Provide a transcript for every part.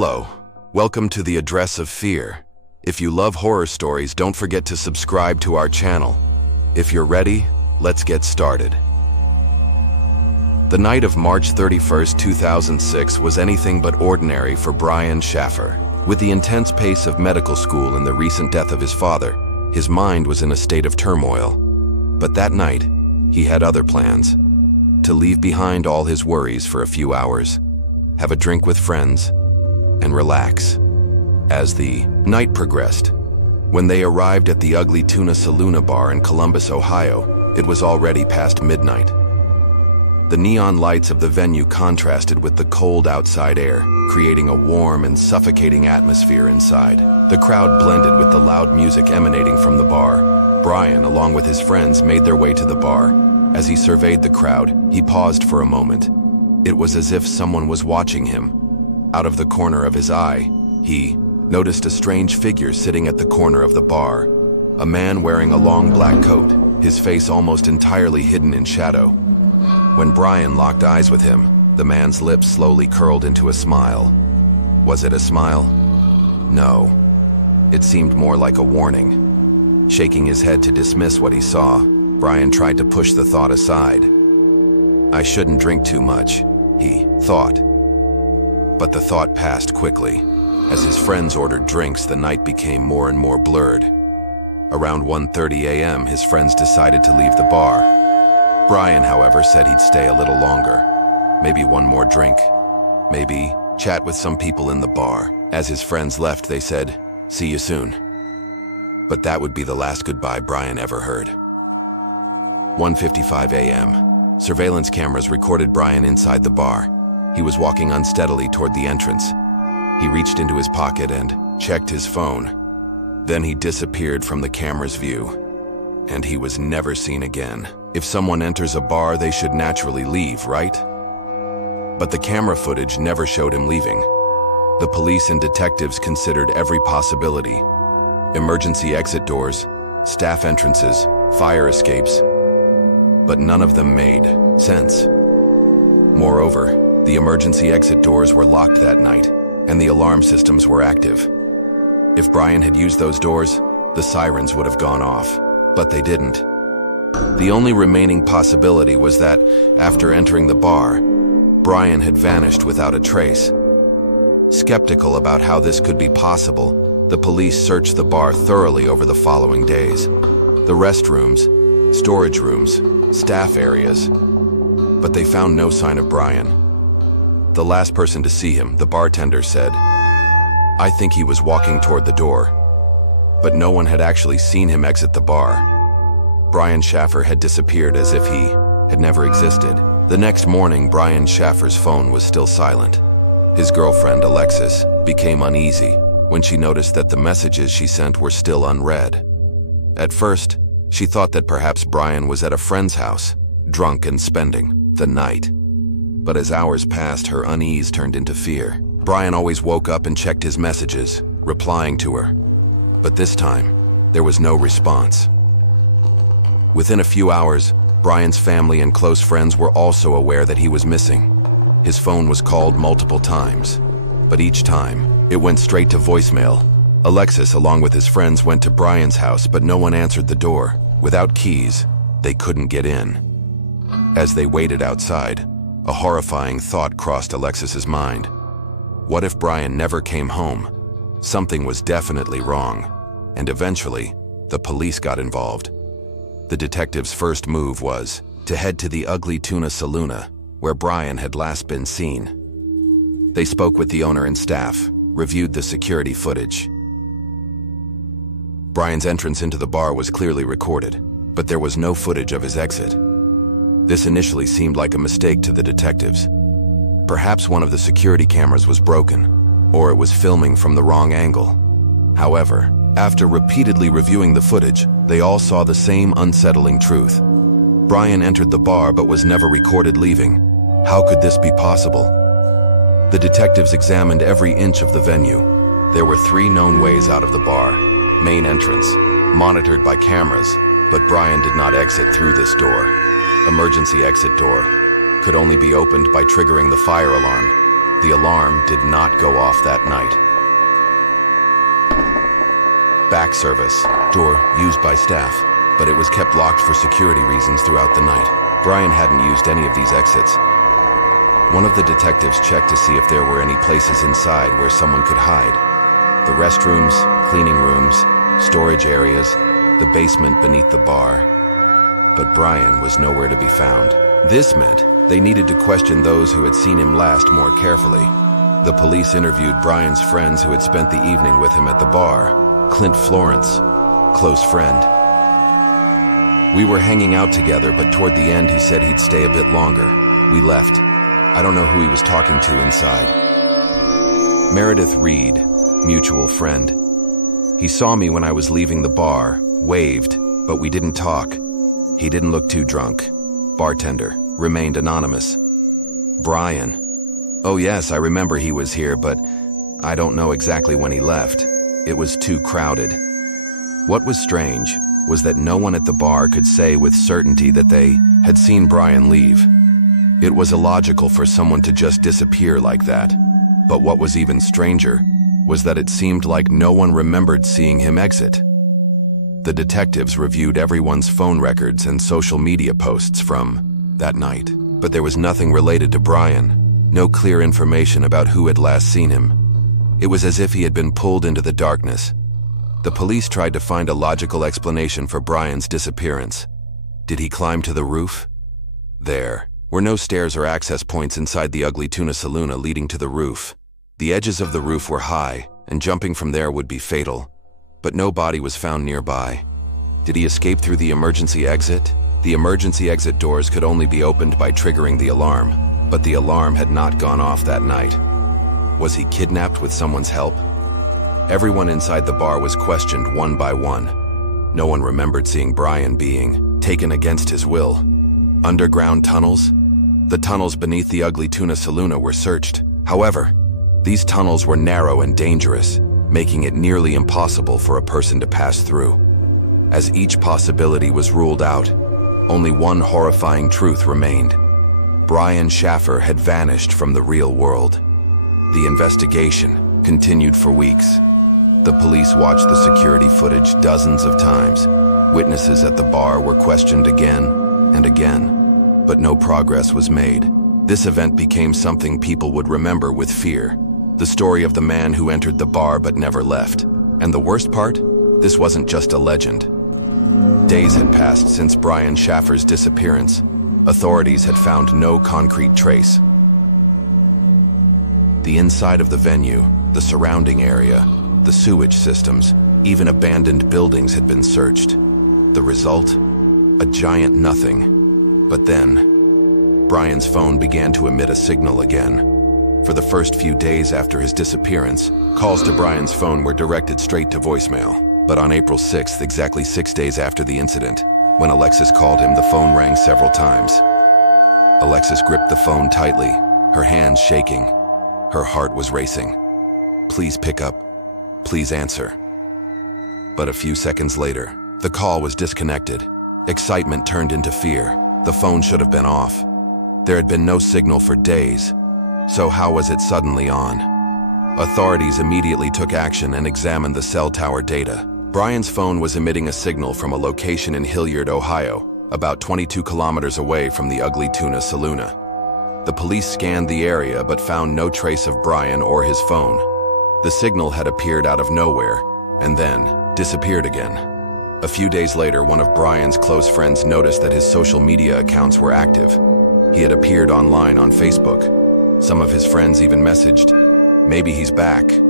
Hello, welcome to the Address of Fear. If you love horror stories, don't forget to subscribe to our channel. If you're ready, let's get started. The night of March 31st, 2006 was anything but ordinary for Brian SHAFFER. With the intense pace of medical school and the recent death of his father, his mind was in a state of turmoil. But that night, he had other plans. To leave behind all his worries for a few hours, have a drink with friends, and relax. As the night progressed, when they arrived at the Ugly Tuna Saloon bar in Columbus, Ohio, it was already past midnight. The neon lights of the venue contrasted with the cold outside air, creating a warm and suffocating atmosphere inside. The crowd blended with the loud music emanating from the bar. Brian, along with his friends, made their way to the bar. As he surveyed the crowd, he paused for a moment. It was as if someone was watching him. Out of the corner of his eye, he noticed a strange figure sitting at the corner of the bar. A man wearing a long black coat, his face almost entirely hidden in shadow. When Brian locked eyes with him, the man's lips slowly curled into a smile. Was it a smile? No. It seemed more like a warning. Shaking his head to dismiss what he saw, Brian tried to push the thought aside. I shouldn't drink too much, he thought. But the thought passed quickly. As his friends ordered drinks, the night became more and more blurred. Around 1:30 a.m., his friends decided to leave the bar. Brian, however, said he'd stay a little longer. Maybe one more drink. Maybe chat with some people in the bar. As his friends left, they said, "See you soon." But that would be the last goodbye Brian ever heard. 1:55 a.m. Surveillance cameras recorded Brian inside the bar. He was walking unsteadily toward the entrance. He reached into his pocket and checked his phone. Then he disappeared from the camera's view, and he was never seen again. If someone enters a bar, they should naturally leave, right? But the camera footage never showed him leaving. The police and detectives considered every possibility. Emergency exit doors, staff entrances, fire escapes. But none of them made sense. Moreover, the emergency exit doors were locked that night, and the alarm systems were active. If Brian had used those doors, the sirens would have gone off, but they didn't. The only remaining possibility was that, after entering the bar, Brian had vanished without a trace. Skeptical about how this could be possible, the police searched the bar thoroughly over the following days. The restrooms, storage rooms, staff areas, but they found no sign of Brian. The last person to see him, the bartender, said, "I think he was walking toward the door," but no one had actually seen him exit the bar. Brian SHAFFER had disappeared as if he had never existed. The next morning, Brian SHAFFER's phone was still silent. His girlfriend, Alexis, became uneasy when she noticed that the messages she sent were still unread. At first, she thought that perhaps Brian was at a friend's house, drunk and spending the night. But as hours passed, her unease turned into fear. Brian always woke up and checked his messages, replying to her. But this time, there was no response. Within a few hours, Brian's family and close friends were also aware that he was missing. His phone was called multiple times, but each time, it went straight to voicemail. Alexis, along with his friends, went to Brian's house, but no one answered the door. Without keys, they couldn't get in. As they waited outside, a horrifying thought crossed Alexis's mind. What if Brian never came home? Something was definitely wrong, and eventually, the police got involved. The detectives' first move was to head to the Ugly Tuna Saloon, where Brian had last been seen. They spoke with the owner and staff, reviewed the security footage. Brian's entrance into the bar was clearly recorded, but there was no footage of his exit. This initially seemed like a mistake to the detectives. Perhaps one of the security cameras was broken, or it was filming from the wrong angle. However, after repeatedly reviewing the footage, they all saw the same unsettling truth. Brian entered the bar but was never recorded leaving. How could this be possible? The detectives examined every inch of the venue. There were 3 known ways out of the bar. Main entrance, monitored by cameras, but Brian did not exit through this door. Emergency exit door could only be opened by triggering the fire alarm. The alarm did not go off that night. Back service, door used by staff, but it was kept locked for security reasons throughout the night. Brian hadn't used any of these exits. One of the detectives checked to see if there were any places inside where someone could hide. The restrooms, cleaning rooms, storage areas, the basement beneath the bar. But Brian was nowhere to be found. This meant they needed to question those who had seen him last more carefully. The police interviewed Brian's friends who had spent the evening with him at the bar. Clint Florence, close friend. We were hanging out together, but toward the end he said he'd stay a bit longer. We left. I don't know who he was talking to inside. Meredith Reed, mutual friend. He saw me when I was leaving the bar, waved, but we didn't talk. He didn't look too drunk. Bartender, remained anonymous. Brian. Oh yes, I remember he was here, but I don't know exactly when he left. It was too crowded. What was strange was that no one at the bar could say with certainty that they had seen Brian leave. It was illogical for someone to just disappear like that. But what was even stranger was that it seemed like no one remembered seeing him exit. The detectives reviewed everyone's phone records and social media posts from that night, but there was nothing related to Brian, no clear information about who had last seen him. It was as if he had been pulled into the darkness. The police tried to find a logical explanation for Brian's disappearance. Did he climb to the roof? There were no stairs or access points inside the Ugly Tuna Saloon leading to the roof. The edges of the roof were high, and jumping from there would be fatal. But no body was found nearby. Did he escape through the emergency exit? The emergency exit doors could only be opened by triggering the alarm, but the alarm had not gone off that night. Was he kidnapped with someone's help? Everyone inside the bar was questioned one by one. No one remembered seeing Brian being taken against his will. Underground tunnels? The tunnels beneath the Ugly Tuna Saloon were searched. However, these tunnels were narrow and dangerous, making it nearly impossible for a person to pass through. As each possibility was ruled out, only one horrifying truth remained. Brian Schaffer had vanished from the real world. The investigation continued for weeks. The police watched the security footage dozens of times. Witnesses at the bar were questioned again and again, but no progress was made. This event became something people would remember with fear. The story of the man who entered the bar but never left. And the worst part? This wasn't just a legend. Days had passed since Brian Schaffer's disappearance. Authorities had found no concrete trace. The inside of the venue, the surrounding area, the sewage systems, even abandoned buildings had been searched. The result? A giant nothing. But then, Brian's phone began to emit a signal again. For the first few days after his disappearance, calls to Brian's phone were directed straight to voicemail. But on April 6th, exactly 6 days after the incident, when Alexis called him, the phone rang several times. Alexis gripped the phone tightly, her hands shaking. Her heart was racing. Please pick up. Please answer. But a few seconds later, the call was disconnected. Excitement turned into fear. The phone should have been off. There had been no signal for days. So how was it suddenly on? Authorities immediately took action and examined the cell tower data. Brian's phone was emitting a signal from a location in Hilliard, Ohio, about 22 kilometers away from the Ugly Tuna Saloon. The police scanned the area but found no trace of Brian or his phone. The signal had appeared out of nowhere and then disappeared again. A few days later, one of Brian's close friends noticed that his social media accounts were active. He had appeared online on Facebook. Some of his friends even messaged, "Maybe he's back,"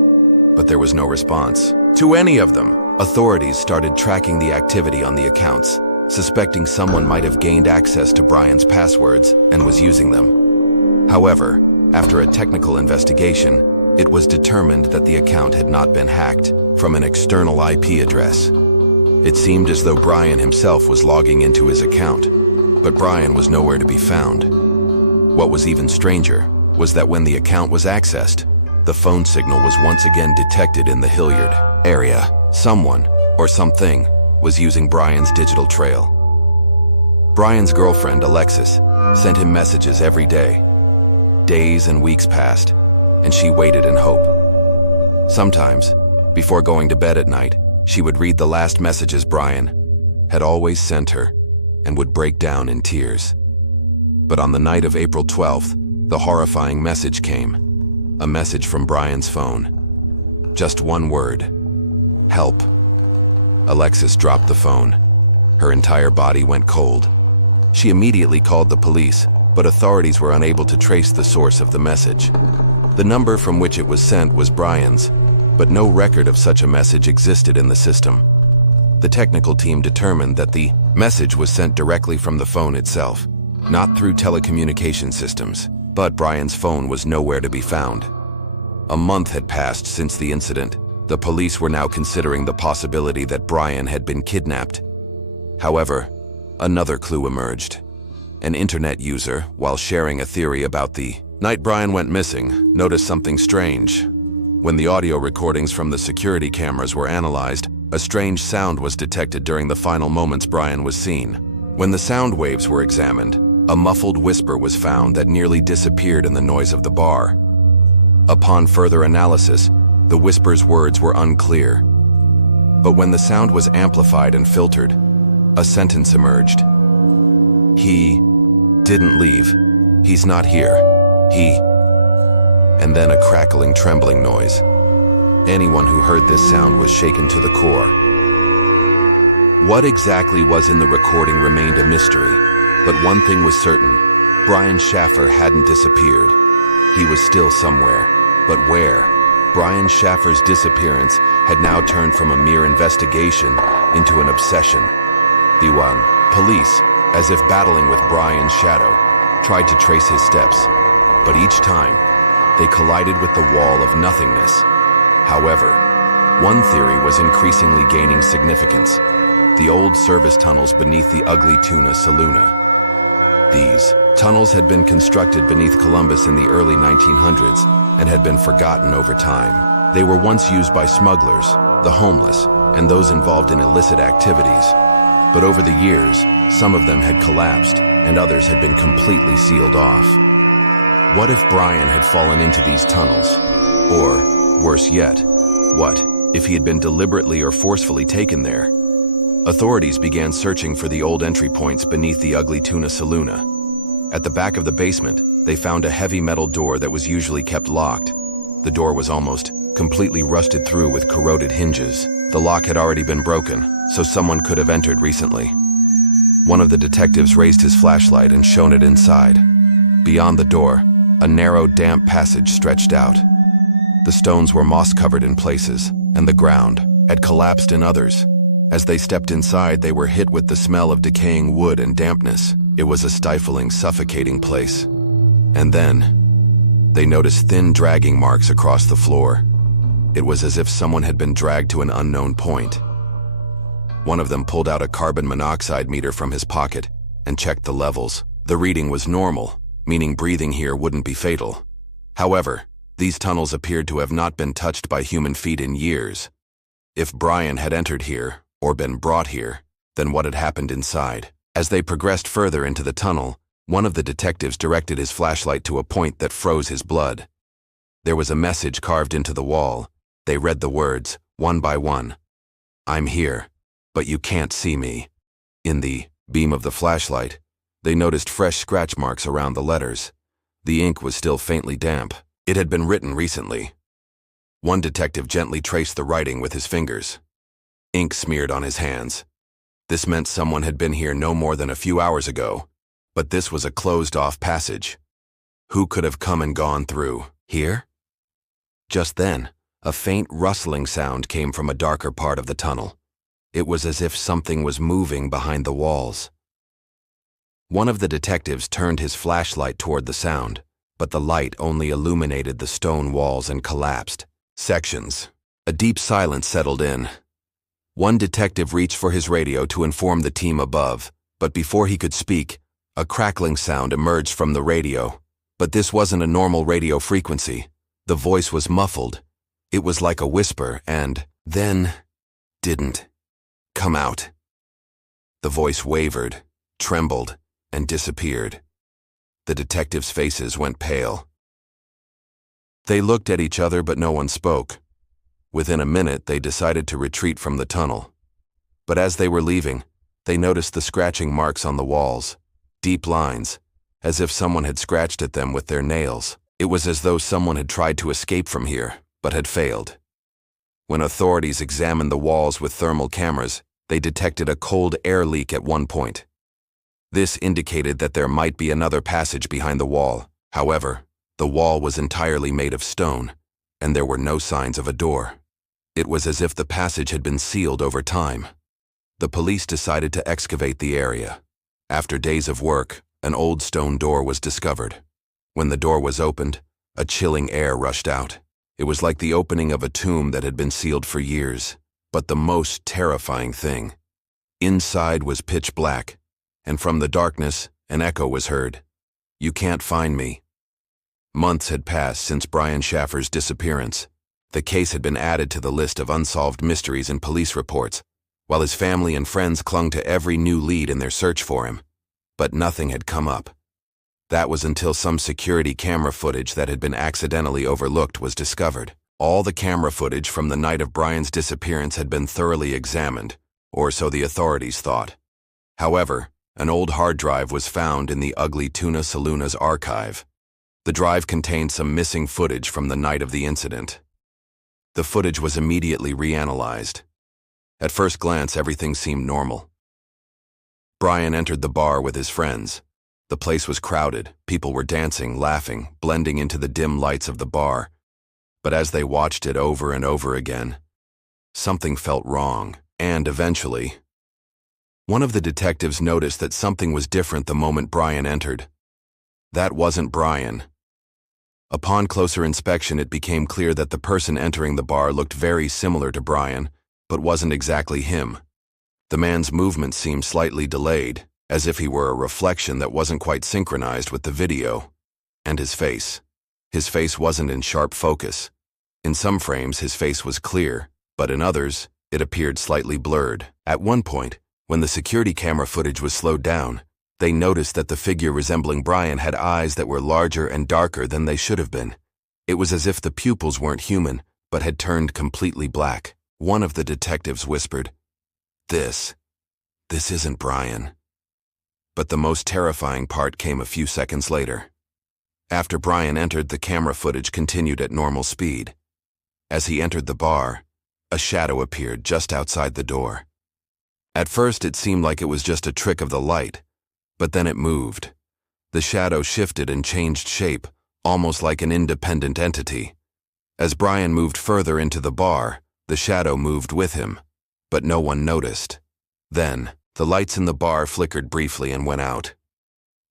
but there was no response to any of them. Authorities started tracking the activity on the accounts, suspecting someone might have gained access to Brian's passwords and was using them. However, after a technical investigation, it was determined that the account had not been hacked from an external IP address. It seemed as though Brian himself was logging into his account, but Brian was nowhere to be found. What was even stranger was that when the account was accessed, the phone signal was once again detected in the Hilliard area. Someone, or something, was using Brian's digital trail. Brian's girlfriend, Alexis, sent him messages every day. Days and weeks passed, and she waited in hope. Sometimes, before going to bed at night, she would read the last messages Brian had always sent her and would break down in tears. But on the night of April 12th, the horrifying message came. A message from Brian's phone. Just one word. Help. Alexis dropped the phone. Her entire body went cold. She immediately called the police, but authorities were unable to trace the source of the message. The number from which it was sent was Brian's, but no record of such a message existed in the system. The technical team determined that the message was sent directly from the phone itself, not through telecommunication systems, but Brian's phone was nowhere to be found. A month had passed since the incident. The police were now considering the possibility that Brian had been kidnapped. However, another clue emerged. An internet user, while sharing a theory about the night Brian went missing, noticed something strange. When the audio recordings from the security cameras were analyzed, a strange sound was detected during the final moments Brian was seen. When the sound waves were examined, a muffled whisper was found that nearly disappeared in the noise of the bar. Upon further analysis, the whisper's words were unclear. But when the sound was amplified and filtered, a sentence emerged. He didn't leave. He's not here. And then a crackling, trembling noise. Anyone who heard this sound was shaken to the core. What exactly was in the recording remained a mystery, but one thing was certain. Brian Schaffer hadn't disappeared. He was still somewhere, but where? Brian Schaffer's disappearance had now turned from a mere investigation into an obsession. Police, as if battling with Brian's shadow, tried to trace his steps, but each time, they collided with the wall of nothingness. However, one theory was increasingly gaining significance: the old service tunnels beneath the ugly tuna saloona. These tunnels had been constructed beneath Columbus in the early 1900s and had been forgotten over time. They were once used by smugglers, the homeless, and those involved in illicit activities. But over the years, some of them had collapsed and others had been completely sealed off. What if Brian had fallen into these tunnels? Or, worse yet, what if he had been deliberately or forcefully taken there? Authorities began searching for the old entry points beneath the ugly tuna saloona. At the back of the basement, they found a heavy metal door that was usually kept locked. The door was almost completely rusted through with corroded hinges. The lock had already been broken, so someone could have entered recently. One of the detectives raised his flashlight and shone it inside. Beyond the door, a narrow, damp passage stretched out. The stones were moss-covered in places, and the ground had collapsed in others. As they stepped inside, they were hit with the smell of decaying wood and dampness. It was a stifling, suffocating place. And then, they noticed thin dragging marks across the floor. It was as if someone had been dragged to an unknown point. One of them pulled out a carbon monoxide meter from his pocket and checked the levels. The reading was normal, meaning breathing here wouldn't be fatal. However, these tunnels appeared to have not been touched by human feet in years. If Brian had entered here, or been brought here, then what had happened inside? As they progressed further into the tunnel, one of the detectives directed his flashlight to a point that froze his blood. There was a message carved into the wall. They read the words, one by one. "I'm here, but you can't see me." In the beam of the flashlight, they noticed fresh scratch marks around the letters. The ink was still faintly damp. It had been written recently. One detective gently traced the writing with his fingers. Ink smeared on his hands. This meant someone had been here no more than a few hours ago, but this was a closed-off passage. Who could have come and gone through here? Just then, a faint rustling sound came from a darker part of the tunnel. It was as if something was moving behind the walls. One of the detectives turned his flashlight toward the sound, but the light only illuminated the stone walls and collapsed sections. A deep silence settled in. One detective reached for his radio to inform the team above, but before he could speak, a crackling sound emerged from the radio. But this wasn't a normal radio frequency. The voice was muffled. It was like a whisper and then didn't come out. The voice wavered, trembled, and disappeared. The detectives' faces went pale. They looked at each other, but no one spoke. Within a minute, they decided to retreat from the tunnel. But as they were leaving, they noticed the scratching marks on the walls, deep lines, as if someone had scratched at them with their nails. It was as though someone had tried to escape from here, but had failed. When authorities examined the walls with thermal cameras, they detected a cold air leak at one point. This indicated that there might be another passage behind the wall. However, the wall was entirely made of stone, and there were no signs of a door. It was as if the passage had been sealed over time. The police decided to excavate the area. After days of work, an old stone door was discovered. When the door was opened, a chilling air rushed out. It was like the opening of a tomb that had been sealed for years. But the most terrifying thing, inside was pitch black, and from the darkness, an echo was heard. "You can't find me." Months had passed since Brian Shaffer's disappearance. The case had been added to the list of unsolved mysteries in police reports, while his family and friends clung to every new lead in their search for him. But nothing had come up. That was until some security camera footage that had been accidentally overlooked was discovered. All the camera footage from the night of Brian's disappearance had been thoroughly examined, or so the authorities thought. However, an old hard drive was found in the ugly Tuna Saluna's archive. The drive contained some missing footage from the night of the incident. The footage was immediately reanalyzed. At first glance, everything seemed normal. Brian entered the bar with his friends. The place was crowded, people were dancing, laughing, blending into the dim lights of the bar. But as they watched it over and over again, something felt wrong, and eventually, one of the detectives noticed that something was different the moment Brian entered. That wasn't Brian. Upon closer inspection, it became clear that the person entering the bar looked very similar to Brian, but wasn't exactly him. The man's movement seemed slightly delayed, as if he were a reflection that wasn't quite synchronized with the video. And his face. His face wasn't in sharp focus. In some frames, his face was clear, but in others, it appeared slightly blurred. At one point, when the security camera footage was slowed down, they noticed that the figure resembling Brian had eyes that were larger and darker than they should have been. It was as if the pupils weren't human, but had turned completely black. One of the detectives whispered, This isn't Brian." But the most terrifying part came a few seconds later. After Brian entered, the camera footage continued at normal speed. As he entered the bar, a shadow appeared just outside the door. At first, it seemed like it was just a trick of the light, but then it moved. The shadow shifted and changed shape, almost like an independent entity. As Brian moved further into the bar, the shadow moved with him, but no one noticed. Then, the lights in the bar flickered briefly and went out.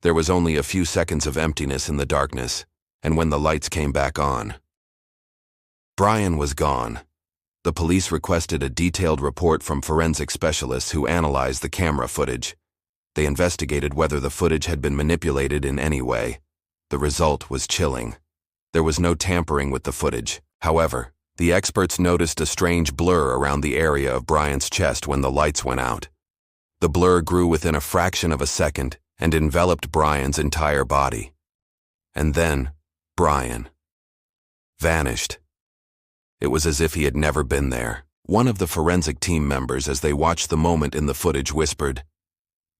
There was only a few seconds of emptiness in the darkness, and when the lights came back on, Brian was gone. The police requested a detailed report from forensic specialists who analyzed the camera footage. They investigated whether the footage had been manipulated in any way. The result was chilling. There was no tampering with the footage. However, the experts noticed a strange blur around the area of Brian's chest when the lights went out. The blur grew within a fraction of a second and enveloped Brian's entire body. And then, Brian vanished. It was as if he had never been there. One of the forensic team members, as they watched the moment in the footage, whispered,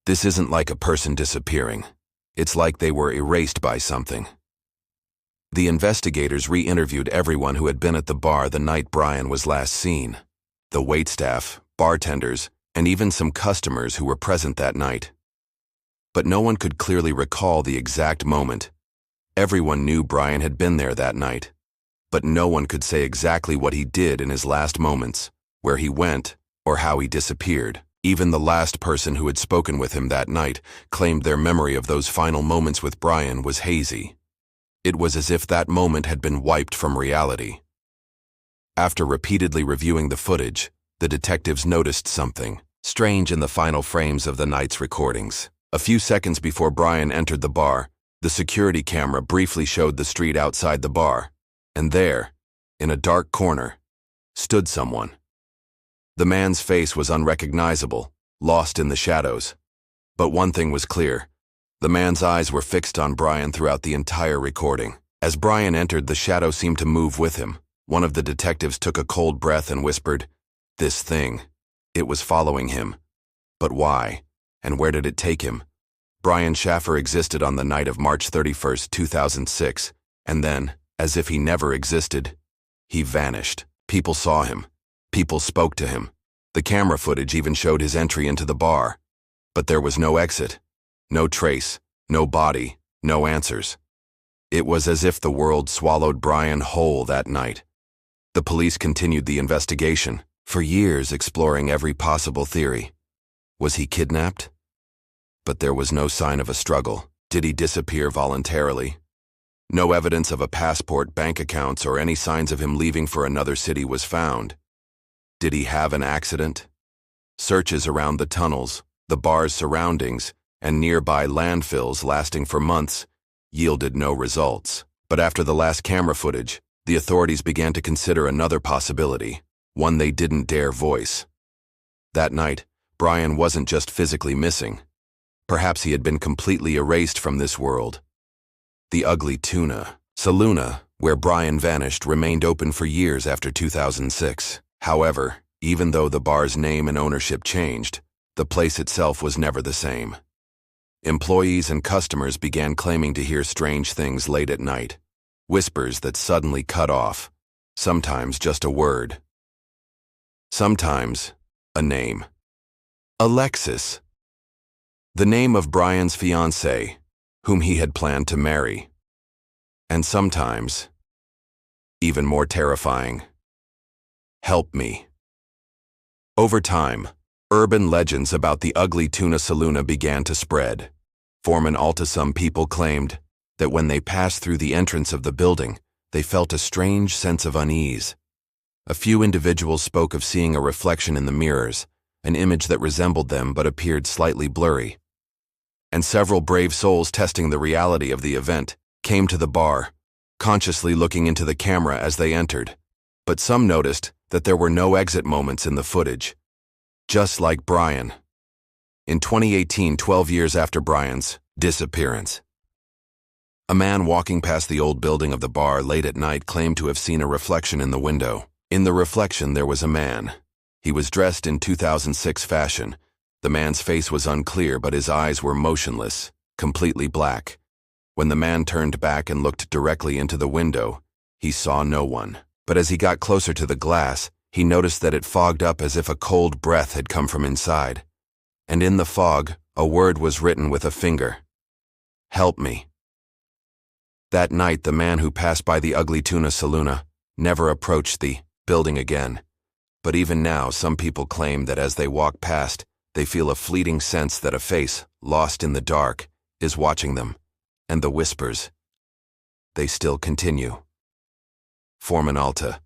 "This isn't like a person disappearing. It's like they were erased by something." The investigators re-interviewed everyone who had been at the bar the night Brian was last seen. The waitstaff, bartenders, and even some customers who were present that night. But no one could clearly recall the exact moment. Everyone knew Brian had been there that night, but no one could say exactly what he did in his last moments, where he went, or how he disappeared. Even the last person who had spoken with him that night claimed their memory of those final moments with Brian was hazy. It was as if that moment had been wiped from reality. After repeatedly reviewing the footage, the detectives noticed something strange in the final frames of the night's recordings. A few seconds before Brian entered the bar, the security camera briefly showed the street outside the bar, and there, in a dark corner, stood someone. The man's face was unrecognizable, lost in the shadows. But one thing was clear. The man's eyes were fixed on Brian throughout the entire recording. As Brian entered, the shadow seemed to move with him. One of the detectives took a cold breath and whispered, "This thing. It was following him. But why? And where did it take him?" Brian Shaffer existed on the night of March 31st, 2006, and then, as if he never existed, he vanished. People saw him. People spoke to him. The camera footage even showed his entry into the bar. But there was no exit, no trace, no body, no answers. It was as if the world swallowed Brian whole that night. The police continued the investigation, for years exploring every possible theory. Was he kidnapped? But there was no sign of a struggle. Did he disappear voluntarily? No evidence of a passport, bank accounts, or any signs of him leaving for another city was found. Did he have an accident? Searches around the tunnels, the bar's surroundings, and nearby landfills lasting for months yielded no results. But after the last camera footage, the authorities began to consider another possibility, one they didn't dare voice. That night, Brian wasn't just physically missing. Perhaps he had been completely erased from this world. The Ugly Tuna Saloon, where Brian vanished, remained open for years after 2006. However, even though the bar's name and ownership changed, the place itself was never the same. Employees and customers began claiming to hear strange things late at night, whispers that suddenly cut off, sometimes just a word. Sometimes, a name. Alexis. The name of Brian's fiancée, whom he had planned to marry. And sometimes, even more terrifying, "Help me." Over time, urban legends about the Ugly Tuna Saloon began to spread. Some people claimed that when they passed through the entrance of the building, they felt a strange sense of unease. A few individuals spoke of seeing a reflection in the mirrors, an image that resembled them but appeared slightly blurry. And several brave souls testing the reality of the event came to the bar, consciously looking into the camera as they entered. But some noticed that there were no exit moments in the footage. Just like Brian. In 2018, 12 years after Brian's disappearance, a man walking past the old building of the bar late at night claimed to have seen a reflection in the window. In the reflection, there was a man. He was dressed in 2006 fashion. The man's face was unclear, but his eyes were motionless, completely black. When the man turned back and looked directly into the window, he saw no one. But as he got closer to the glass, he noticed that it fogged up as if a cold breath had come from inside. And in the fog, a word was written with a finger. "Help me." That night, the man who passed by the Ugly Tuna Saloon never approached the building again. But even now, some people claim that as they walk past, they feel a fleeting sense that a face, lost in the dark, is watching them. And the whispers, they still continue. Forman Alta.